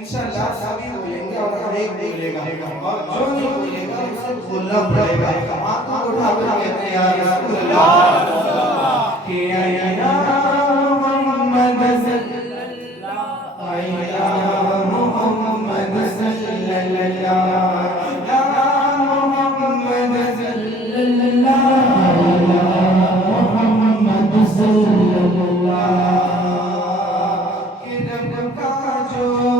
انشاءاللہ سبھی بولیں گے اور ہر ایک بولے گا اور جو نہیں بولے گا اسے بولنا پڑے گا ہاتھوں کو اٹھا کر کہتے ہیں یا رسول اللہ کہ یا محمد صلی اللہ یا محمد صلی اللہ یا محمد صلی اللہ یا محمد صلی اللہ کہ رب کا جو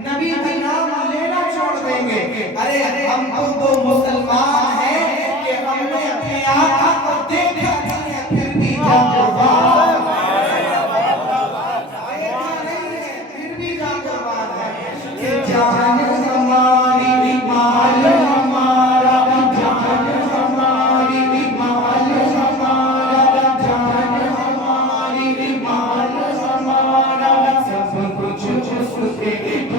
نبی کا نام لینا چھوڑ دیں گے ارے ہم تو مسلمان ہیں کہ ہم نے اپنے آقا کو دیکھا نہیں ہے پھر بھی جان قربان پھر بھی جان قربان ہے کہ جان ہماری مال ہمارا جان ہماری مال ہمارا جان ہماری مال ہمارا سب کچھ اس کے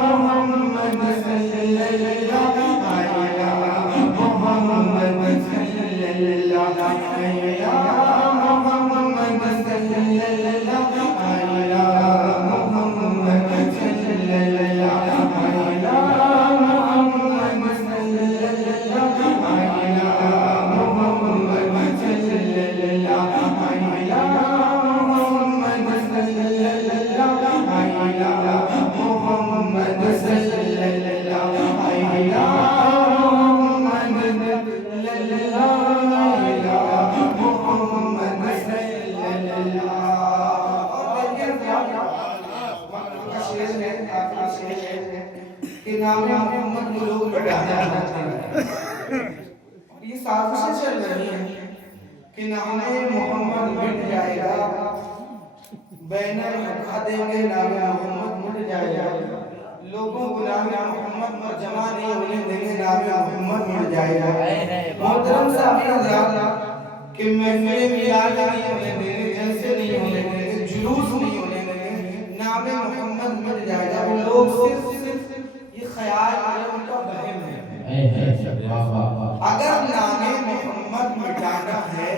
محمد शेर है, आखिरी शेर है कि नाम मोहम्मद को लोग मिटाना चाहते हैं। ये साजिशें चल रही हैं कि नाम मोहम्मद मिट जाएगा, बैनर हटा देंगे, नाम मोहम्मद मिट जाएगा, लोगों को नाम मोहम्मद पर जमा नहीं होने देंगे, नाम मोहम्मद मिट जाएगा। मोहतरम साहब हज़रात कि महफिल मिलाद नहीं होने देंगे, जलसे नहीं होने देंगे, जुलूस नहीं होने देंगे, नाम मोहम्मद मिट जाएगा। वो लोग सिर्फ ये ख्याल है, उनका वहम है। अगर नाम मोहम्मद मिटाना है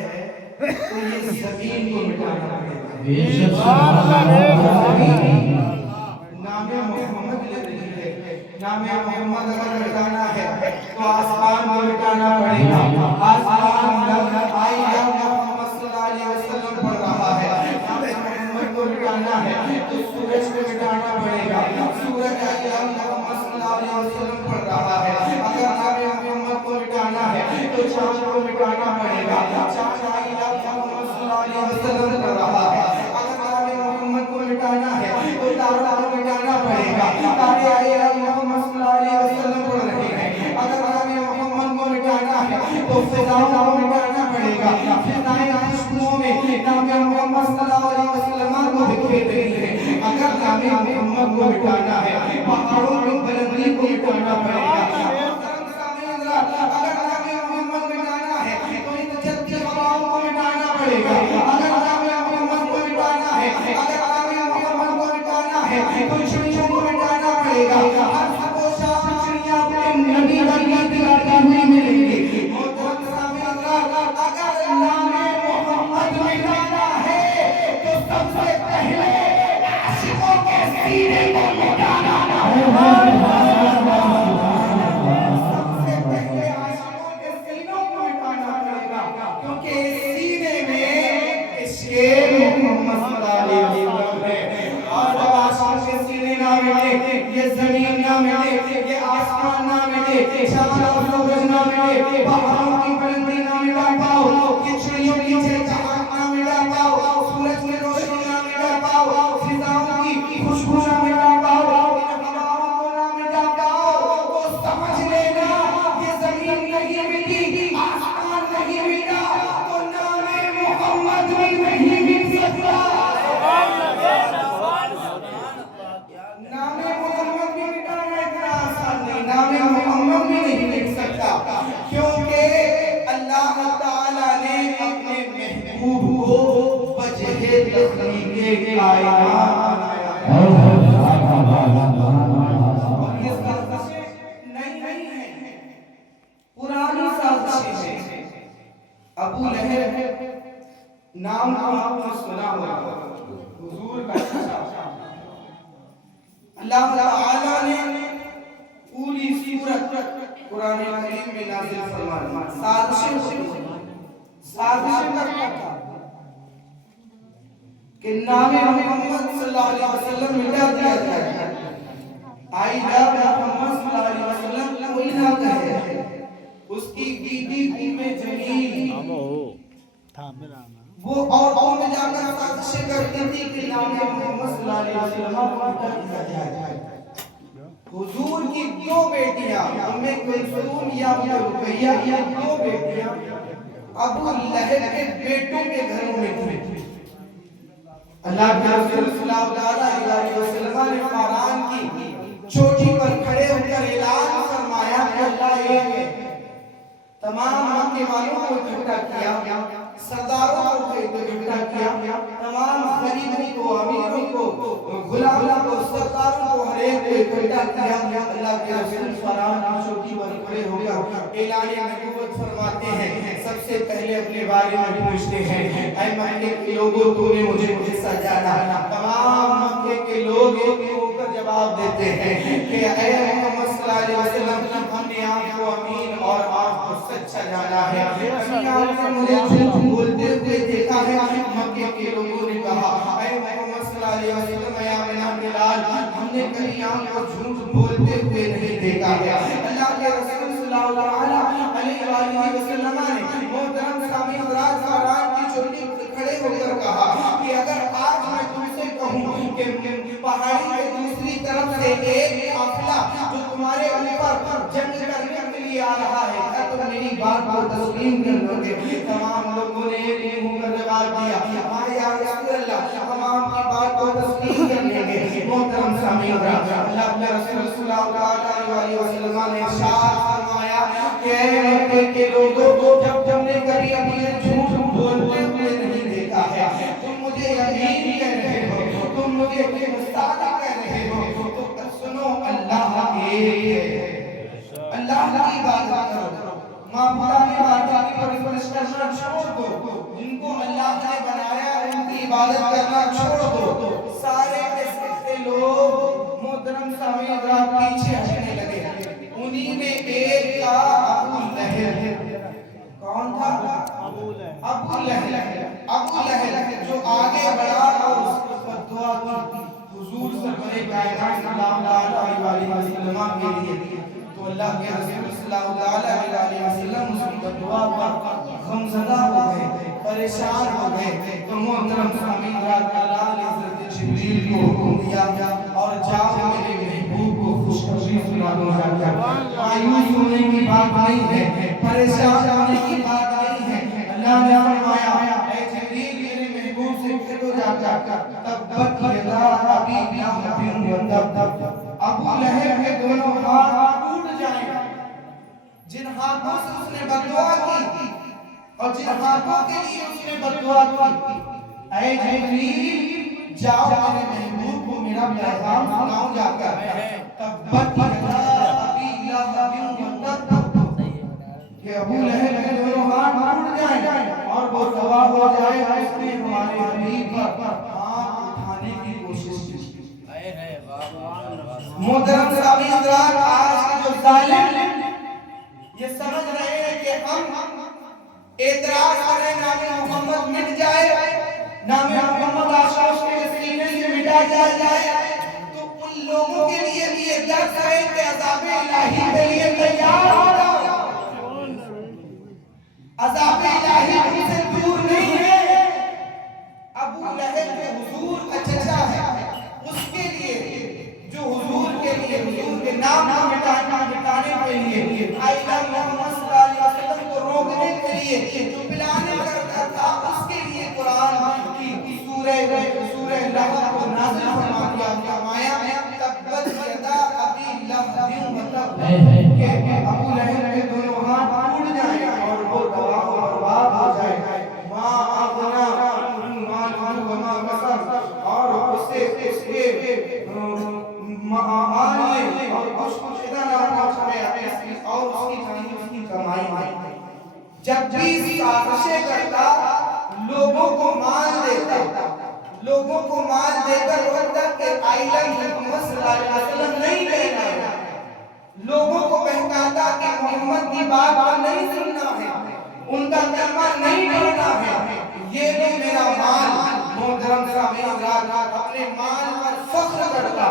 तो ये ज़मीन को मिटाना पड़ेगा। नाम मोहम्मद ले रही है, नाम मोहम्मद अगर मिटाना है तो आसमान को मिटाना पड़ेगा। आसमान आई या मोहम्मद सल्लल्लाहु अलैहि वसल्लम पढ़ रहा है, नाम मोहम्मद को मिटाना है तो सूरज को मिटाना पड़ेगा। सूरज आई या मोहम्मद सल्लल्लाहु अलैहि वसल्लम पढ़ रहा है, अगर नाम मोहम्मद को मिटाना है तो चाँद को मिटाना पड़ेगा। चाँद आई या मोहम्मद सल्लल्लाहु अलैहि वसल्लम पढ़ रहा है, अगर नाम मोहम्मद को मिटाना है तो तारा को मिटाना पड़ेगा। तारे आई या मोहम्मद सल्लल्लाहु अलैहि वसल्लम पढ़ रहे हैं, अगर नाम मोहम्मद को मिटाना है तो फिजाओं को मिटाना पड़ेगा। फिजाएं खुशबुओं में नाम मोहम्मद सल्लल्लाहु अलैहि वसल्लम को बिखेर रही है, अगर नाम मोहम्मद को मिटाना है पहाड़ों की बुलंदी को मिटाना पड़ेगा। अगर नाम मोहम्मद मिटाना है तो इन चलती हवाओं को मिटाना पड़ेगा। अगर नाम मोहम्मद को मिटाना है, अगर नाम मोहम्मद को मिटाना है तो चिड़ियों को मिटाना पड़ेगा। हर खामोशा चिड़िया अपने नबी की दिलाती हुई मिलेंगी। मोहतरम सामने अगर नाम मोहम्मद मिटाना है तो सबसे पहले आशिकों के सीने को मिटाना होगा। सबसे पहले आशिकों के सीनों को मिटाना पड़ेगा, क्योंकि सीने में इसके मोहम्मद सल्लल्लाहु अलैहि वसल्लम है। और जब आशिकों के सीने ना मिटे, ये जमीन ना मिटे, ये आसमान ना मिटे, चांद और सूरज ना मिटे, पहाड़ों की बुलंदी ना मिटा पाओ, ये चिड़ियों की चहचहाहट ना मिटा पाओ, सूरज की रोशनी ना मिटा पाओ, फिजाओं की खुशबू ना मिटा पाओ, इन हवाओं को ना मिटा पाओ, तो समझ लेना ये जमीन नहीं मिटी, आसमान नहीं मिटा, तो नाम मोहम्मद भी नहीं मिट सकता। नाम मोहम्मद भी मिटाना इतना आसान नहीं, नाम मोहम्मद भी नहीं मिट सकता, क्योंकि अल्लाह ताला ने अपने महबूब को वजह तख्लीक़े कायनात बनाया। और ये साजिशें नहीं है, पुरानी साजिशें हैं। अबू लहब नाम आपने सुना होगा, हुजूर का चाचा। अल्लाह ताला ने पूरी सूरत कुरान करीम में नाज़िल फरमाई। साजिशें करता था कि नाम मोहम्मद सल्लल्लाहु अलैहि वसल्लम मिटा दिया जाए। आई जब मोहम्मद सल्लल्लाहु अलैहि वसल्लम कोई ना कहे, उसकी बीबी उम्मे जमील वो और में जाकर साजिशें करती थी कि नाम मोहम्मद सल्लल्लाहु अलैहि वसल्लम को मिटा दिया जाए। हुजूर की दो बेटियां उम्मे कुलसूम या रुकैया, ये दो बेटियां अबू लहब के बेटों के घरों में थी। अल्लाह के रसूल सल्लल्लाहु अलैहि वसल्लम ने फरान की चोटी पर खड़े होकर ऐलान फरमाया कि अल्लाह एक है। तमाम मक्के वालों को इकट्ठा किया, सरदारों को इकट्ठा किया, तमाम गरीबों को, अमीरों को, गुलामों को, सरदारों को, हर एक को इकट्ठा किया। अल्लाह के रसूल फरान की चोटी पर खड़े होकर ऐलान नबूवत फरमाते हैं। सबसे पहले अपने बारे में पूछते हैं, ऐ मक्के के लोगों, तूने मुझे किससे जाना? तमाम मक्के के लोग एक होकर जवाब देते हैं कि ऐ मोहम्मद सल्लल्लाहु अलैहि वसल्लम, हमने आपको अमीन और आपको सच्चा जाना है। कभी आपने मुझे झूठ बोलते हुए देखा है? मक्के के लोगों ने कहा, ऐ मोहम्मद सल्लल्लाहु अलैहि वसल्लम, या बिना बिलाल, हमने कभी आपको झूठ बोलते हुए नहीं देखा है। अल्लाह के रसूल सल्लल्लाहु अलैहि वसल्लम ने मोहतरम सामी हज़रात फरान की चोटी पर खड़े होकर कहा कि अगर आज मैं तुमसे कहूं कि पहाड़ी के दूसरी سے ایک قافلہ جو تمہارے اوپر جنگ کرنے کے لیے آ رہا ہے، کیا تم میری بات کو تسلیم کر لو گے؟ تمام لوگوں نے ایک منہ کر جواب دیا ہاں یا رسول اللہ، تمام کی بات کو تسلیم کر لیں گے۔ محترم سامعین، اللہ کے رسول صلی اللہ علیہ وسلم نے ارشاد فرمایا کہ اے مکے کے لوگوں، جب تم نے کبھی اپنے جھوٹ بولتے ہوئے نہیں دیکھا ہے، تم مجھے یمین کہہ رہے ہو، تم مجھے استاد کہہ رہے ہو، تو سنو اللہ ایک ہے، اللہ کی عبادت کرو، معبودان باطل کی پرستش کرنا چھوڑ دو، جن کو اللہ نے بنایا ان کی عبادت کرنا چھوڑ دو۔ سارے ایسے لوگ محترم سامعین پیچھے ہٹنے لگے، انہی میں ایک کا ابو لہب۔ کون تھا؟ ابو لہب۔ ابو لہب جو آگے بڑھا اور اس پر دعا کی حضور سرور کائنات صلی اللہ علیہ وسلم کے لیے، تو اللہ کے رسول صلی اللہ علیہ وسلم اس کی دعا پر غمزدہ ہو گئے، پریشان ہو گئے۔ تو محترم سامعین، اللہ نے حضرت جبریل کو حکم دیا اور جاؤ میرے محبوب کو خوشخبری سنا دو۔ مایوس ہونے کی بات نہیں ہے، پریشان ہونے کی بات نہیں ہے۔ اللہ نے فرمایا اے جبریل میرے محبوب سے کہو جا کر تبت یدا ابی لہب وتب، ابو لہب کے دونوں ہاتھ ٹوٹ جائیں۔ جن ہاتھوں سے اس نے بددعا کی اور جن ہاتھوں کے لیے اس نے بددعا کی، اے جبریل جاؤ میرے محبوب کو میرا پیغام سناؤ جا کر تبت یدا ابی لہب وتب، کہ ابو لہب کے دونوں ہاتھ ٹوٹ جائیں اور وہ تباہ ہو جائے۔ اس نے ہمارے حبیب پر ہاتھ اٹھانے کی کوشش کی۔ محترم سامعین حضرات، آج کے جو ظالم یہ سمجھ رہے ہیں کہ ہم اعتراض کریں نام محمد مٹ جائے، نام محمد آشاش کے سینے سے مٹا جائے، تو ان لوگوں کے لیے بھی یہ درس ہے کہ عذاب الہی کے لیے تیار ہو جاؤ۔ عذاب الہی ہم سے دور نہیں ہے۔ ابو لہب جو حضور کا چچا ہے، اس کے لیے جو حضور کے لیے، حضور کے نام کو مٹانے کے لیے، آئلہ محمد صلی اللہ علیہ وسلم کو روکنے کے لیے جو پلانے کرتا تھا، اس کے لیے قرآن کی سورہ لہب کو نازل فرما دیا، فرمایا تبت یدا ابی لہب وتب، کہ ابو لہب کے دونوں ہاتھ ٹوٹ جائیں اور وہ تباہ و برباد ہو جائے۔ ما اغنا عنہ مالہ وما کسب، اور اس کے معاملے اور کچھ ادھر نہ پہنچایا اور اس کی کمائی۔ جب بھی سازشیں کرتا، لوگوں کو مال دیتا، لوگوں کو مال دے کر وقت کہ آئلہ محمد صلی اللہ علیہ وسلم نہیں کہنا ہے، لوگوں کو بہتاتا کہ محمد کی بات کو نہیں سننا ہے، ان کا کلمہ نہیں پڑھنا ہے، یہ بھی میرا مال۔ محترم سامعین حضرات، اپنے مال پر فخر کرتا،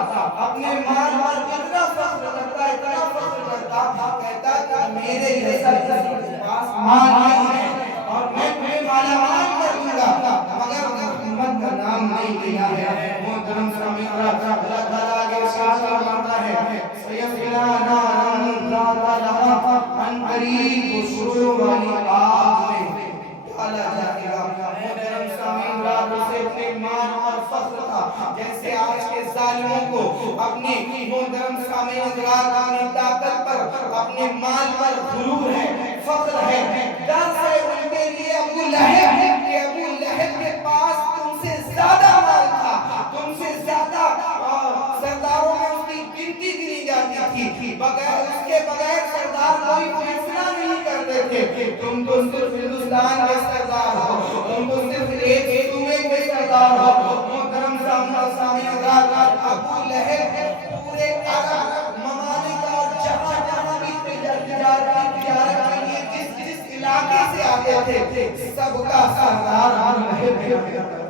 اپنے مال پر اتنا فخر کرتا، اتنا فخر کرتا، کہتا کہ میرے جیسا کسی کے پاس مال نہیں ہے اور میں تمہیں مالا مال کر دوں گا، مگر محمد کا نام نہیں لیا ہے۔ محترم سامعین حضرات، اللہ تعالیٰ آگے ارشاد فرماتا ہے سیصلیٰ نارا ذات لہب، عن قریب شعلوں والی آگ میں ڈالا جائے گا۔ محترم سامعین حضرات، اسے اپنے ایمان اور فخر تھا، جیسے آج کے ظالموں کو اپنی محترم سامعین حضرات اپنی طاقت پر، اپنے مال پر غرور ہے، فخر ہے، ڈر ہے ان کے لیے ابو لہب، کہ ابو لہب کے پاس تم سے زیادہ مال تھا، تم سے زیادہ سرداروں میں اس کی گنتی گنی جاتی تھی، بغیر اس کے بغیر سردار کوئی فیصلہ نہیں کرتے تھے۔ تم تو صرف ہندوستان کے سردار ہو، تم تو صرف ایک صوبے کے سردار ہو۔ محترم سامعین حضرات، ابو لہب پورے عرب ممالک اور جہاں جہاں بھی تجارت کے لیے جس علاقے سے آتے تھے، سب کا سردار ابو لہب